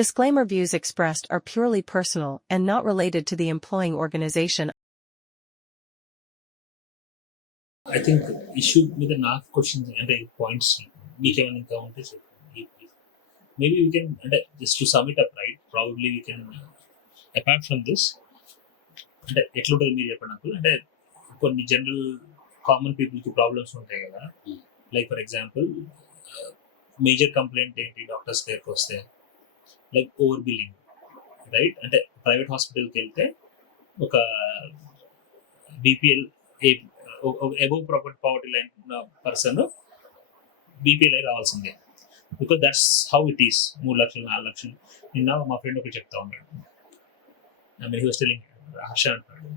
Disclaimer: views expressed are purely personal and not related to the employing organization. I think issue with the NAF questions and points we can encounter. Maybe we can, just to sum it up, right? Probably we can, apart from this, అంటే ఎట్లుంటుంది మీరు చెప్పండి నాకు. అంటే కొన్ని general common పీపుల్కి problems ఉంటాయి కదా. Like for example major complaint ఏంటి డాక్టర్స్ దగ్గరికి వస్తే, లైక్ ఓవర్ బిల్లింగ్, రైట్? అంటే ప్రైవేట్ హాస్పిటల్కి వెళ్తే ఒక BPL above poverty line person BPL అయి రావాల్సిందే, because that's how it is. 3 లక్షలు 4 లక్షలు. నిన్న మా ఫ్రెండ్ ఒకటి చెప్తా ఉన్నాడు, హీ వాస్ టెల్లింగ్, హర్ష అంటాడు,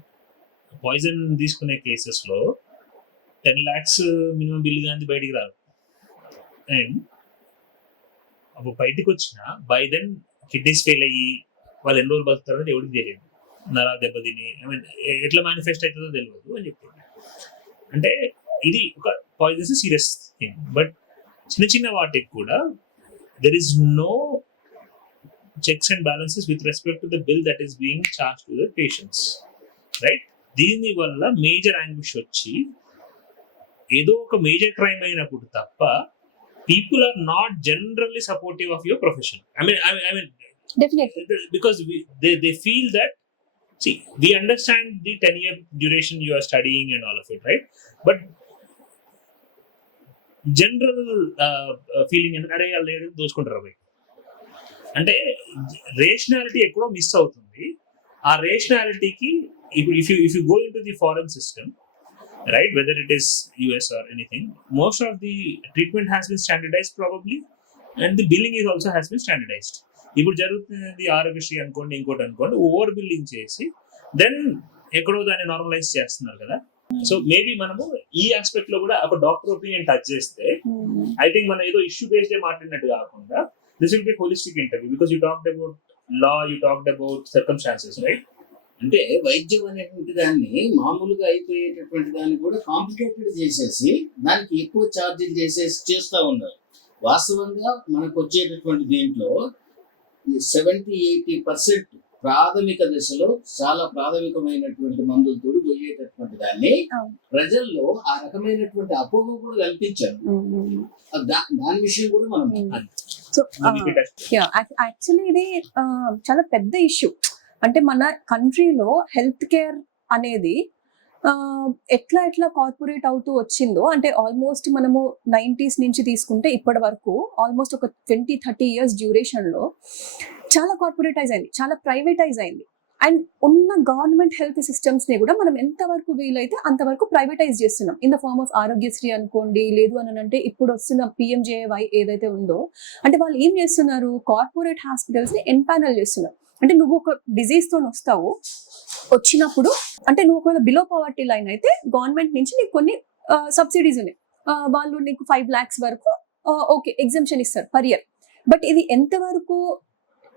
పాయిజన్ తీసుకునే కేసెస్లో 10 lakhs మినిమం బిల్ కానీ బయటికి రాదు. అండ్ అప్పుడు బయటకు వచ్చిన బై దెన్ కిడ్నీస్ ఫెయిల్ అయ్యి వాళ్ళు ఎన్ని రోజులు బతుకుతారో ఎవరికి తెలియదు. నరాలు దెబ్బతిని ఎట్లా మేనిఫెస్ట్ అవుతుందో తెలియదు అని చెప్తాడు. అంటే ఇది ఒక పాయిజన్స్ సీరియస్ థింగ్. బట్ చిన్న చిన్న వాటికి కూడా there is no checks and balances with respect to the bill that is being charge to the patients, right? దీని వల్ల మేజర్ యాంగ్విష్ వచ్చి ఏదో ఒక మేజర్ క్రైమ్ అయినప్పుడు తప్ప people are not generally supportive of your profession. I mean Definitely, because they feel that, see, we understand the 10-year duration you are studying and all of it, right? But general feeling ఏంటంటే వాళ్ళు దోచుకుంటారు అవి. అంటే rationality ఎక్కడో miss అవుతుంది. ఆ రేషనాలిటీకి ఇప్పుడు if you go in to the foreign system, right, whether it is US or anything, most of the treatment has been standardized probably, and the billing is also has been standardized. ఇప్పుడు జరుగుతుంది ఆరోగ్యశ్రీ అనుకోండి, ఇంకోటి అనుకోండి, over billing చేసి then ఎక్కడో దాన్ని normalise చేస్తున్నారు కదా. సో మేబీ మనము ఈ ఆస్పెక్ట్ లో కూడా ఒక డాక్టర్ ఒపీనియన్ టచ్ చేస్తే, ఐ థింక్ మనం ఏదో ఇష్యూ బేస్డ్ మాట్లాడినట్టు కాకుండా this will be holistic interview, because you talked about law, you talked about circumstances, right? అంటే వైద్యం అనేటువంటి దాన్ని మామూలుగా అయిపోయేటటువంటి దాన్ని కూడా కాంప్లికేటెడ్ చేసేసి దానికి ఎక్కువ ఛార్జీలు చేస్తూ ఉన్నారు. వాస్తవంగా మనకు వచ్చేటటువంటి దీంట్లో 70-80% ప్రాథమిక దశలో చాలా ప్రాథమికమైనటువంటి మందులతో పోయేటటువంటి దాన్ని ప్రజల్లో ఆ రకమైనటువంటి అపోహ కూడా కల్పించారు. దాని విషయం కూడా మనం యాక్చువల్లీ ఇది చాలా పెద్ద ఇష్యూ. అంటే మన కంట్రీలో హెల్త్ కేర్ అనేది ఎట్లా కార్పొరేట్ అవుతూ వచ్చిందో, అంటే ఆల్మోస్ట్ మనము 90s నుంచి తీసుకుంటే ఇప్పటి వరకు ఆల్మోస్ట్ ఒక 20-30 years డ్యూరేషన్లో చాలా కార్పొరేటైజ్ అయింది, చాలా ప్రైవేటైజ్ అయింది. అండ్ ఉన్న గవర్నమెంట్ హెల్త్ సిస్టమ్స్ని కూడా మనం ఎంతవరకు వీలైతే అంతవరకు ప్రైవేటైజ్ చేస్తున్నాం in the form of Aarogyasri అనుకోండి. లేదు అని అంటే ఇప్పుడు వస్తున్న PMJAY ఏదైతే ఉందో, అంటే వాళ్ళు ఏం చేస్తున్నారు, కార్పొరేట్ హాస్పిటల్స్ని ఎన్పానల్ చేస్తున్నారు. అంటే నువ్వు ఒక డిజీజ్ తో వచ్చినప్పుడు, అంటే నువ్వు ఒకవేళ బిలో పవర్టీ లైన్ అయితే గవర్నమెంట్ నుంచి నీకు కొన్ని సబ్సిడీస్ ఉన్నాయి. వాళ్ళు నీకు 5 lakhs వరకు ఓకే ఎగ్జంప్షన్ ఇస్తారు పర్ ఇయర్. బట్ ఇది ఎంతవరకు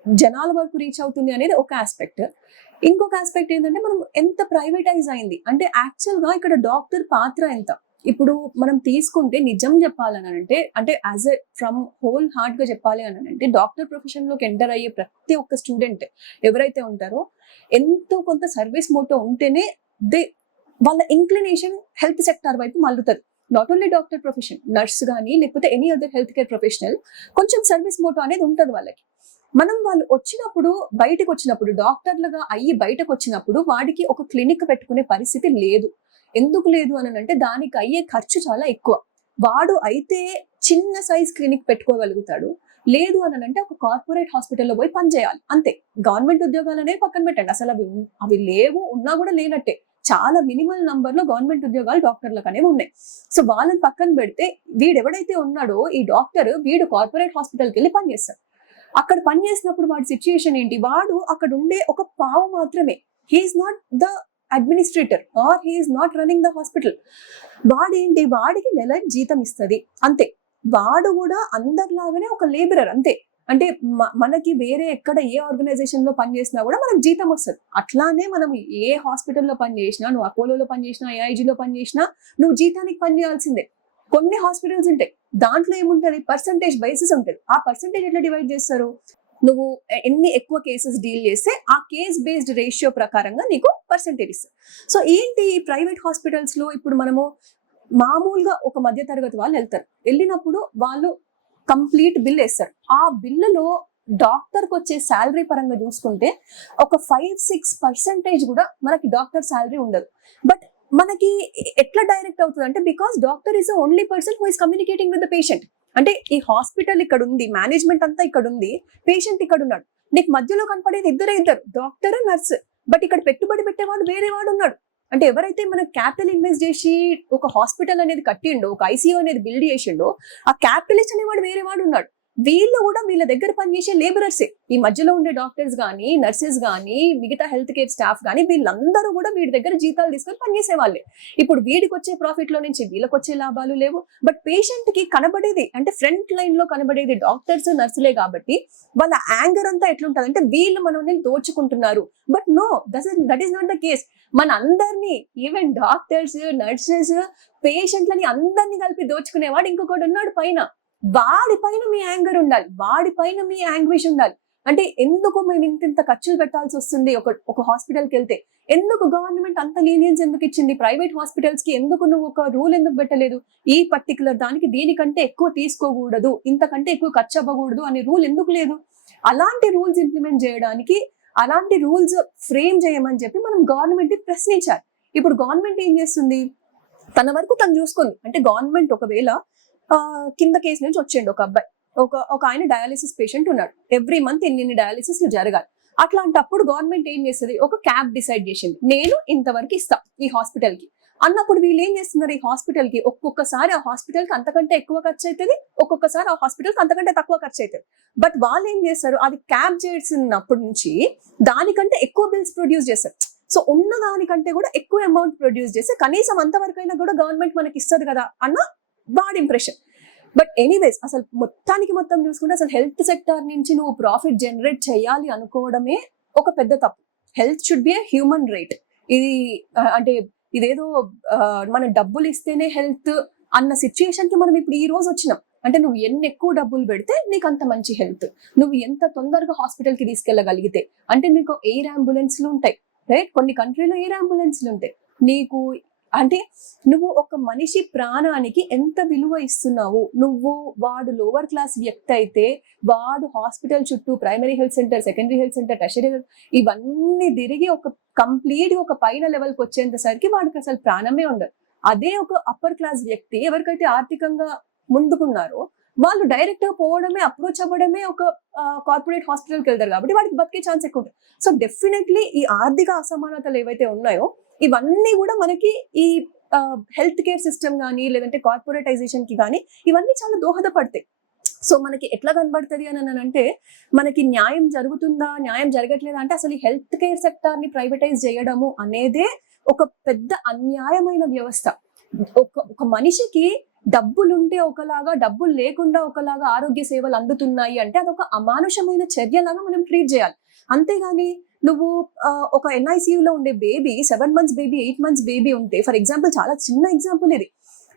జనాల వరకు రీచ్ అవుతుంది అనేది ఒక ఆస్పెక్ట్. ఇంకొక ఆస్పెక్ట్ ఏంటంటే మనం ఎంత ప్రైవేటైజ్ అయింది అంటే యాక్చువల్గా ఇక్కడ డాక్టర్ పాత్ర ఎంత. ఇప్పుడు మనం తీసుకుంటే నిజం చెప్పాలని అంటే as a from whole heart గా చెప్పాలి అని అంటే డాక్టర్ ప్రొఫెషన్ లోకి ఎంటర్ అయ్యే ప్రతి ఒక్క స్టూడెంట్ ఎవరైతే ఉంటారో ఎంతో కొంత సర్వీస్ మోటో ఉంటేనే వాళ్ళ ఇంక్లినేషన్ హెల్త్ సెక్టార్ వైపు మల్లుతుంది. Not only doctor profession, nurse కానీ లేకపోతే any other health care professional కొంచెం సర్వీస్ మోటో అనేది ఉంటుంది వాళ్ళకి. మనం వాళ్ళు బయటకు వచ్చినప్పుడు డాక్టర్లుగా అయ్యి బయటకు వచ్చినప్పుడు వాడికి ఒక క్లినిక్ పెట్టుకునే పరిస్థితి లేదు. ఎందుకు లేదు అని అంటే దానికి అయ్యే ఖర్చు చాలా ఎక్కువ. వాడు అయితే చిన్న సైజ్ క్లినిక్ పెట్టుకోగలుగుతాడు, లేదు అని అంటే ఒక కార్పొరేట్ హాస్పిటల్లో పోయి పనిచేయాలి అంతే. గవర్నమెంట్ ఉద్యోగాలు అనేవి పక్కన పెట్టండి, అసలు అవి లేవు, ఉన్నా కూడా లేనట్టే. చాలా మినిమల్ నంబర్ లో గవర్నమెంట్ ఉద్యోగాలు డాక్టర్లకు అనేవి ఉన్నాయి. సో వాళ్ళని పక్కన పెడితే వీడెవడైతే ఉన్నాడో ఈ డాక్టర్, వీడు కార్పొరేట్ హాస్పిటల్కి వెళ్ళి పనిచేస్తాడు. అక్కడ పనిచేసినప్పుడు వాడి సిచ్యుయేషన్ ఏంటి, వాడు అక్కడ ఉండే ఒక పావు మాత్రమే. He's not the administrator or he's not running the hospital. వాడికి నెల జీతం ఇస్తుంది అంతే. వాడు కూడా అందరిలాగానే ఒక లేబరర్ అంతే. అంటే మనకి వేరే ఎక్కడ ఏ ఆర్గనైజేషన్ లో పనిచేసినా కూడా మనకు జీతం వస్తుంది. అట్లానే మనం ఏ హాస్పిటల్లో పనిచేసినా, నువ్వు అపోలోలో పనిచేసినా, AIGలో పనిచేసినా నువ్వు జీతానికి పనిచేయాల్సిందే. కొన్ని హాస్పిటల్స్ ఉంటాయి, దాంట్లో ఏముంటది, పర్సంటేజ్ బేసిస్ ఉంటుంది. ఆ పర్సంటేజ్ ఎట్లా డివైడ్ చేస్తారు, నువ్వు ఎన్ని ఎక్కువ కేసెస్ డీల్ చేస్తే ఆ కేస్ బేస్డ్ రేషియో ప్రకారంగా నీకు పర్సెంటేజ్ ఇస్తారు. సో ఏంటి ప్రైవేట్ హాస్పిటల్స్ లో ఇప్పుడు మనము మామూలుగా ఒక మధ్య తరగతి వాళ్ళు వెళ్తారు, వెళ్ళినప్పుడు వాళ్ళు కంప్లీట్ బిల్ వేస్తారు. ఆ బిల్లులో డాక్టర్కి వచ్చే శాలరీ పరంగా చూసుకుంటే ఒక 5-6% కూడా మనకి డాక్టర్ శాలరీ ఉండదు. బట్ మనకి ఎట్లా డైరెక్ట్ అవుతుంది అంటే because doctor is the only person who is communicating with the patient. అంటే ఈ హాస్పిటల్ ఇక్కడ ఉంది, మేనేజ్మెంట్ అంతా ఇక్కడ ఉంది, పేషెంట్ ఇక్కడ ఉన్నాడు, నీకు మధ్యలో కనపడేది ఇద్దరు డాక్టర్ నర్స్. బట్ ఇక్కడ పెట్టుబడి పెట్టేవాడు వేరే వాడు ఉన్నాడు. అంటే ఎవరైతే మన క్యాపిటల్ ఇన్వెస్ట్ చేసి ఒక హాస్పిటల్ అనేది కట్టిండో, ఒక ఐసీయూ అనేది బిల్డ్ చేసిండో, ఆ క్యాపిటలిస్ట్ అనేవాడు వేరే వాడు ఉన్నాడు. వీళ్ళు కూడా వీళ్ళ దగ్గర పనిచేసే లేబరర్సే. ఈ మధ్యలో ఉండే డాక్టర్స్ కానీ, నర్సెస్ కానీ, మిగతా హెల్త్ కేర్ స్టాఫ్ కానీ వీళ్ళందరూ కూడా వీడి దగ్గర జీతాలు తీసుకొని పనిచేసే వాళ్ళే. ఇప్పుడు వీడికి వచ్చే ప్రాఫిట్ లో నుంచి వీళ్ళకి వచ్చే లాభాలు లేవు. బట్ పేషెంట్ కి కనబడేది అంటే ఫ్రంట్ లైన్ లో కనబడేది డాక్టర్స్ నర్సులే కాబట్టి వాళ్ళ యాంగర్ అంతా ఎట్లుంటది అంటే వీళ్ళు మనల్ని దోచుకుంటున్నారు. But no, that is not the case. మన అందరినీ, ఈవెన్ డాక్టర్స్, నర్సెస్, పేషెంట్లని అందరినీ కలిపి దోచుకునేవాడు ఇంకొకటి ఉన్నాడు పైన. వాడి పైన మీ యాంగర్ ఉండాలి, వాడి పైన మీ యాంగ్విష్ ఉండాలి. అంటే ఎందుకు మేము ఇంత ఖర్చులు పెట్టాల్సి వస్తుంది ఒక హాస్పిటల్కి వెళ్తే? ఎందుకు గవర్నమెంట్ అంత లీనియన్స్ ఎందుకు ఇచ్చింది? ప్రైవేట్ హాస్పిటల్స్ కి ఎందుకు నువ్వు ఒక రూల్ ఎందుకు పెట్టలేదు? ఈ పర్టికులర్ దానికి దీనికంటే ఎక్కువ తీసుకోకూడదు, ఇంతకంటే ఎక్కువ ఖర్చు అవ్వకూడదు అనే రూల్ ఎందుకు లేదు? అలాంటి రూల్స్ ఇంప్లిమెంట్ చేయడానికి, అలాంటి రూల్స్ ఫ్రేమ్ చేయమని చెప్పి మనం గవర్నమెంట్ ని ప్రశ్నించాలి. ఇప్పుడు గవర్నమెంట్ ఏం చేస్తుంది? తన వరకు తను చూసుకుంది. అంటే గవర్నమెంట్ ఒకవేళ కింద కేసు నుంచి వచ్చిండు ఒక అబ్బాయి, ఒక ఆయన డయాలిసిస్ పేషెంట్ ఉన్నాడు, ఎవ్రీ మంత్ ఇన్ని డయాలిసిస్ జరగాలి. అట్లాంటప్పుడు గవర్నమెంట్ ఏం చేస్తుంది? ఒక క్యాప్ డిసైడ్ చేసింది, నేను ఇంతవరకు ఇస్తా ఈ హాస్పిటల్ కి అన్నప్పుడు వీళ్ళు ఏం చేస్తున్నారు? ఈ హాస్పిటల్ కి ఒక్కొక్కసారి ఆ హాస్పిటల్ కి అంతకంటే ఎక్కువ ఖర్చు అవుతుంది, ఒక్కొక్కసారి ఆ హాస్పిటల్ కి అంతకంటే తక్కువ ఖర్చు అవుతుంది. బట్ వాళ్ళు ఏం చేస్తారు? అది క్యాప్ చేసినప్పటి నుంచి దానికంటే ఎక్కువ బిల్స్ ప్రొడ్యూస్ చేస్తారు. సో ఉన్న దానికంటే కూడా ఎక్కువ అమౌంట్ ప్రొడ్యూస్ చేస్తే కనీసం అంతవరకు అయినా కూడా గవర్నమెంట్ మనకి ఇస్తుంది కదా అన్న బాడ్ ఇంప్రెషన్. బట్ ఎనీవేస్, అసలు మొత్తం చూసుకుంటే అసలు హెల్త్ సెక్టర్ నుంచి నువ్వు ప్రాఫిట్ జనరేట్ చేయాలి అనుకోవడమే ఒక పెద్ద తప్పు. Health should be a human right. ఇది అంటే ఇదేదో మన డబ్బులు ఇస్తేనే హెల్త్ అన్న సిచ్యుయేషన్ కి మనం ఇప్పుడు ఈ రోజు వచ్చినాం. అంటే నువ్వు ఎన్ని ఎక్కువ డబ్బులు పెడితే నీకు అంత మంచి హెల్త్, నువ్వు ఎంత తొందరగా హాస్పిటల్ కి తీసుకెళ్లగలిగితే. అంటే నీకు ఎయిర్ అంబులెన్స్లు ఉంటాయి, రైట్? కొన్ని కంట్రీలో ఎయిర్ అంబులెన్స్లు ఉంటాయి. నీకు అంటే నువ్వు ఒక మనిషి ప్రాణానికి ఎంత విలువ ఇస్తున్నావు నువ్వు. వాడు లోవర్ క్లాస్ వ్యక్తి అయితే వాడు హాస్పిటల్ చుట్టూ primary health centre, secondary health centre, tertiary health ఇవన్నీ తిరిగి ఒక కంప్లీట్ ఒక పైన లెవెల్కి వచ్చేంతసరికి వాడికి అసలు ప్రాణమే ఉండదు. అదే ఒక అప్పర్ క్లాస్ వ్యక్తి ఎవరికైతే ఆర్థికంగా ముందుకున్నారో వాళ్ళు డైరెక్ట్ గా పోవడమే, అప్రోచ్ అవ్వడమే ఒక కార్పొరేట్ హాస్పిటల్కి వెళ్తారు కాబట్టి వాడికి బతికే ఛాన్స్ ఎక్కువ ఉంటుంది. సో డెఫినెట్లీ ఈ ఆర్థిక అసమానతలు ఏవైతే ఉన్నాయో ఇవన్నీ కూడా మనకి ఈ హెల్త్ కేర్ సిస్టమ్ కానీ లేదంటే కార్పొరేటైజేషన్ కి కానీ ఇవన్నీ చాలా దోహదపడతాయి. సో మనకి ఎట్లా కనబడుతుంది అని అంటే మనకి న్యాయం జరుగుతుందా, న్యాయం జరగట్లేదా అంటే అసలు ఈ హెల్త్ కేర్ సెక్టార్ ని ప్రైవేటైజ్ చేయడము అనేదే ఒక పెద్ద అన్యాయమైన వ్యవస్థ. ఒక మనిషికి డబ్బులుంటే ఒకలాగా, డబ్బులు లేకుండా ఒకలాగా ఆరోగ్య సేవలు అందుతున్నాయి అంటే అదొక అమానుషమైన చర్యలాగా మనం ట్రీట్ చేయాలి. అంతేగాని నువ్వు ఒక NICU లో ఉండే baby 7 months baby, 8 months baby ఉంటే, ఫర్ ఎగ్జాంపుల్ చాలా చిన్న ఎగ్జాంపుల్ ఇది,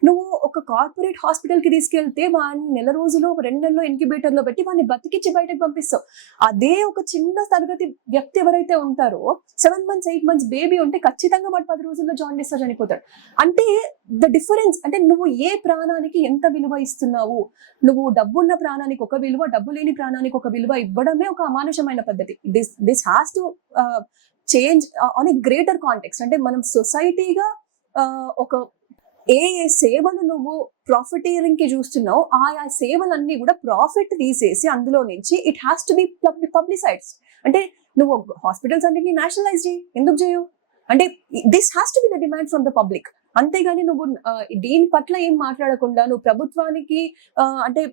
నువ్వు ఒక కార్పొరేట్ హాస్పిటల్ కి తీసుకెళ్తే వాడిని 2 రోజులు 2 నెలల్లో ఇన్క్యుబేటర్ లో పెట్టి వాడిని బతికిచ్చి బయటకు పంపిస్తావు. అదే ఒక చిన్న తరగతి వ్యక్తి ఎవరైతే ఉంటారో 7 months 8 months బేబీ ఉంటే ఖచ్చితంగా వాడు 10 రోజుల్లో జాండీస్ తో చనిపోతాడు. అంటే ద డిఫరెన్స్ అంటే నువ్వు ఏ ప్రాణానికి ఎంత విలువ ఇస్తున్నావు. నువ్వు డబ్బున్న ప్రాణానికి ఒక విలువ, డబ్బు లేని ప్రాణానికి ఒక విలువ ఇవ్వడమే ఒక అమానుషమైన పద్ధతి. This has to change on a greater context. అంటే మనం సొసైటీగా ఒక ఏ సేవలు నువ్వు ప్రాఫిటీరింగ్ కి చూస్తున్నావు ఆ సేవలన్నీ కూడా ప్రాఫిట్ తీసేసి అందులో నుంచి it has to be publicised. అంటే నువ్వు హాస్పిటల్స్ అన్నిటిని నేషనలైజ్ చేయి, ఎందుకు చేయవు? అంటే this has to be the demand from the public. అంతేగాని నువ్వు దీని పట్ల ఏం మాట్లాడకుండా నువ్వు ప్రభుత్వానికి అంటే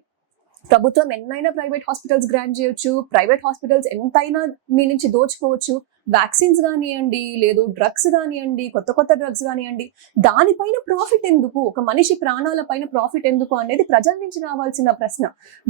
ప్రభుత్వం ఎన్నైనా ప్రైవేట్ హాస్పిటల్స్ గ్రాంట్ చేయొచ్చు, ప్రైవేట్ హాస్పిటల్స్ ఎంతైనా మీ నుంచి దోచుకోవచ్చు. వ్యాక్సిన్స్ కానివ్వండి, లేదు డ్రగ్స్ కానివ్వండి, కొత్త డ్రగ్స్ కానివ్వండి, దానిపైన ప్రాఫిట్ ఎందుకు? ఒక మనిషి ప్రాణాల పైన ప్రాఫిట్ ఎందుకు అనేది ప్రజల నుంచి రావాల్సిన ప్రశ్న.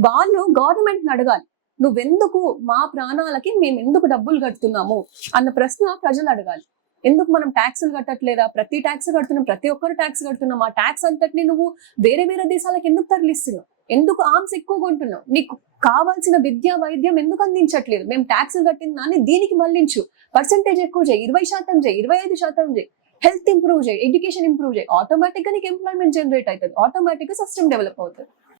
వాళ్ళు గవర్నమెంట్ని అడగాలి, నువ్వెందుకు మా ప్రాణాలకి మేము ఎందుకు డబ్బులు కడుతున్నాము అన్న ప్రశ్న ప్రజలు అడగాలి. ఎందుకు మనం ట్యాక్సులు కట్టట్లేదా? ప్రతి ట్యాక్స్ కడుతున్నాం, ప్రతి ఒక్కరు ట్యాక్స్ కడుతున్నాం. ఆ ట్యాక్స్ అంతటిని నువ్వు వేరే దేశాలకు ఎందుకు తరలిస్తున్నావు? ఎందుకు ఆర్మ్స్ ఎక్కువ కొంటున్నావు? నీకు కావాల్సిన విద్య వైద్యం ఎందుకు అందించట్లేదు? మేము ట్యాక్సులు కట్టిన దాన్ని దీనికి మళ్ళించు, పర్సెంటేజ్ ఎక్కువ చేయి, 20% చేయి, 25% చేయి, హెల్త్ ఇంప్రూవ్ చేయి, ఎడ్యుకేషన్ ఇంప్రూవ్ చేయి, ఆటోమేటిక్ గా నీకు ఎంప్లాయ్మెంట్ జనరేట్ అవుతుంది, ఆటోమేటిక్ గా సిస్టమ్ డెవలప్ అవుతుంది.